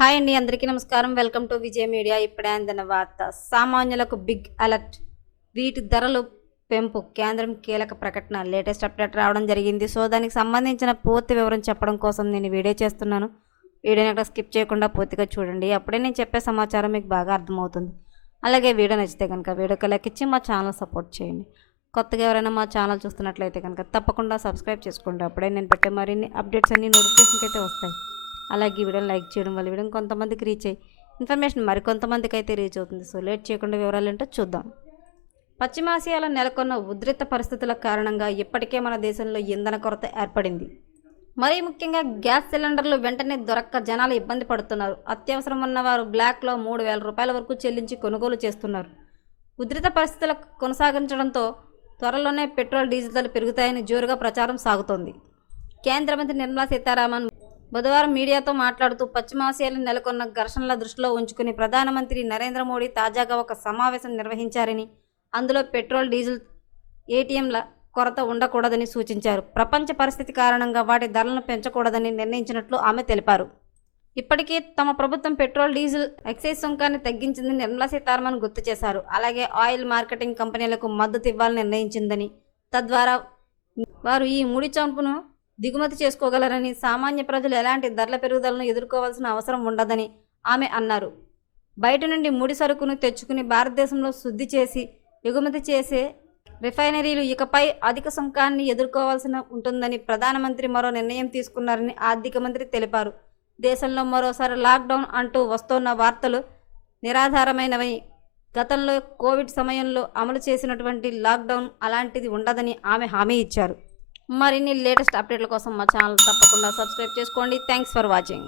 Hi అండి, అందరికీ నమస్కారం. Welcome to Vijay media. ఇప్పుడే అందిన వార్త. సామాన్యులకు బిగ్ అలర్ట్, వీటి ధరలు పెంపు, కేంద్రం కీలక ప్రకటన. లేటెస్ట్ అప్డేట్ రావడం జరిగింది. సో దానికి సంబంధించిన పూర్తి వివరం చెప్పడం కోసం నేను వీడియో చేస్తున్నాను. వీడియోని అక్కడ స్కిప్ చేయకుండా పూర్తిగా చూడండి. అప్పుడే నేను చెప్పే సమాచారం మీకు బాగా అర్థమవుతుంది. అలాగే వీడియో నచ్చితే కనుక వీడియోకి లైక్ ఇచ్చి మా ఛానల్ సపోర్ట్ చేయండి. కొత్తగా ఎవరైనా మా ఛానల్ చూస్తున్నట్లయితే కనుక తప్పకుండా సబ్స్క్రైబ్ చేసుకోండి. అప్పుడే నేను పెట్టే మరిన్ని అప్డేట్స్ అన్ని నోటిఫికేషన్కి అయితే వస్తాయి. అలాగే ఈ వీడియోని లైక్ చేయడం వల్ల వీడియో కొంతమందికి రీచ్ అయ్యి ఇన్ఫర్మేషన్ మరికొంతమందికి అయితే రీచ్ అవుతుంది. సో లేట్ చేయకుండా వివరాలు ఏంటో చూద్దాం. పశ్చిమాసియాలో నెలకొన్న ఉద్రిక్త పరిస్థితుల కారణంగా ఇప్పటికే మన దేశంలో ఇంధన కొరత ఏర్పడింది. మరీ ముఖ్యంగా గ్యాస్ సిలిండర్లు వెంటనే దొరక్క జనాలు ఇబ్బంది పడుతున్నారు. అత్యవసరం ఉన్నవారు బ్లాక్లో 3,000 రూపాయల వరకు చెల్లించి కొనుగోలు చేస్తున్నారు. ఉద్రిక్త పరిస్థితులు కొనసాగించడంతో త్వరలోనే పెట్రోల్, డీజిల్ ధరలు పెరుగుతాయని జోరుగా ప్రచారం సాగుతోంది. కేంద్ర మంత్రి నిర్మలా సీతారామన్ బుధవారం మీడియాతో మాట్లాడుతూ పశ్చిమాసియాలో నెలకొన్న ఘర్షణల దృష్టిలో ఉంచుకుని ప్రధానమంత్రి నరేంద్ర మోడీ తాజాగా ఒక సమావేశం నిర్వహించారని, అందులో పెట్రోల్, డీజిల్, ఏటీఎంల కొరత ఉండకూడదని సూచించారు. ప్రపంచ పరిస్థితి కారణంగా వాటి ధరలను పెంచకూడదని నిర్ణయించినట్లు ఆమె తెలిపారు. ఇప్పటికే తమ ప్రభుత్వం పెట్రోల్, డీజిల్ ఎక్సైజ్ సుంకాన్ని తగ్గించిందని నిర్మలా సీతారామన్ గుర్తు చేశారు. అలాగే ఆయిల్ మార్కెటింగ్ కంపెనీలకు మద్దతు ఇవ్వాలని నిర్ణయించిందని, తద్వారా వారు ఈ ముడి చంపును దిగుమతి చేసుకోగలరని, సామాన్య ప్రజలు ఎలాంటి ధరల పెరుగుదలను ఎదుర్కోవాల్సిన అవసరం ఉండదని ఆమె అన్నారు. బయట నుండి ముడి సరుకును తెచ్చుకుని భారతదేశంలో శుద్ధి చేసి ఎగుమతి చేసే రిఫైనరీలు ఇకపై అధిక సుంకాన్ని ఎదుర్కోవాల్సి ఉంటుందని ప్రధానమంత్రి మరో నిర్ణయం తీసుకున్నారని ఆర్థిక మంత్రి తెలిపారు. దేశంలో మరోసారి లాక్డౌన్ అంటూ వస్తున్న వార్తలు నిరాధారమైనవి. గతంలో కోవిడ్ సమయంలో అమలు చేసినటువంటి లాక్డౌన్ అలాంటిది ఉండదని ఆమె హామీ ఇచ్చారు. మరిన్ని లేటెస్ట్ అప్డేట్ల కోసం మా ఛానల్ తప్పకుండా సబ్స్క్రైబ్ చేసుకోండి. Thanks for watching.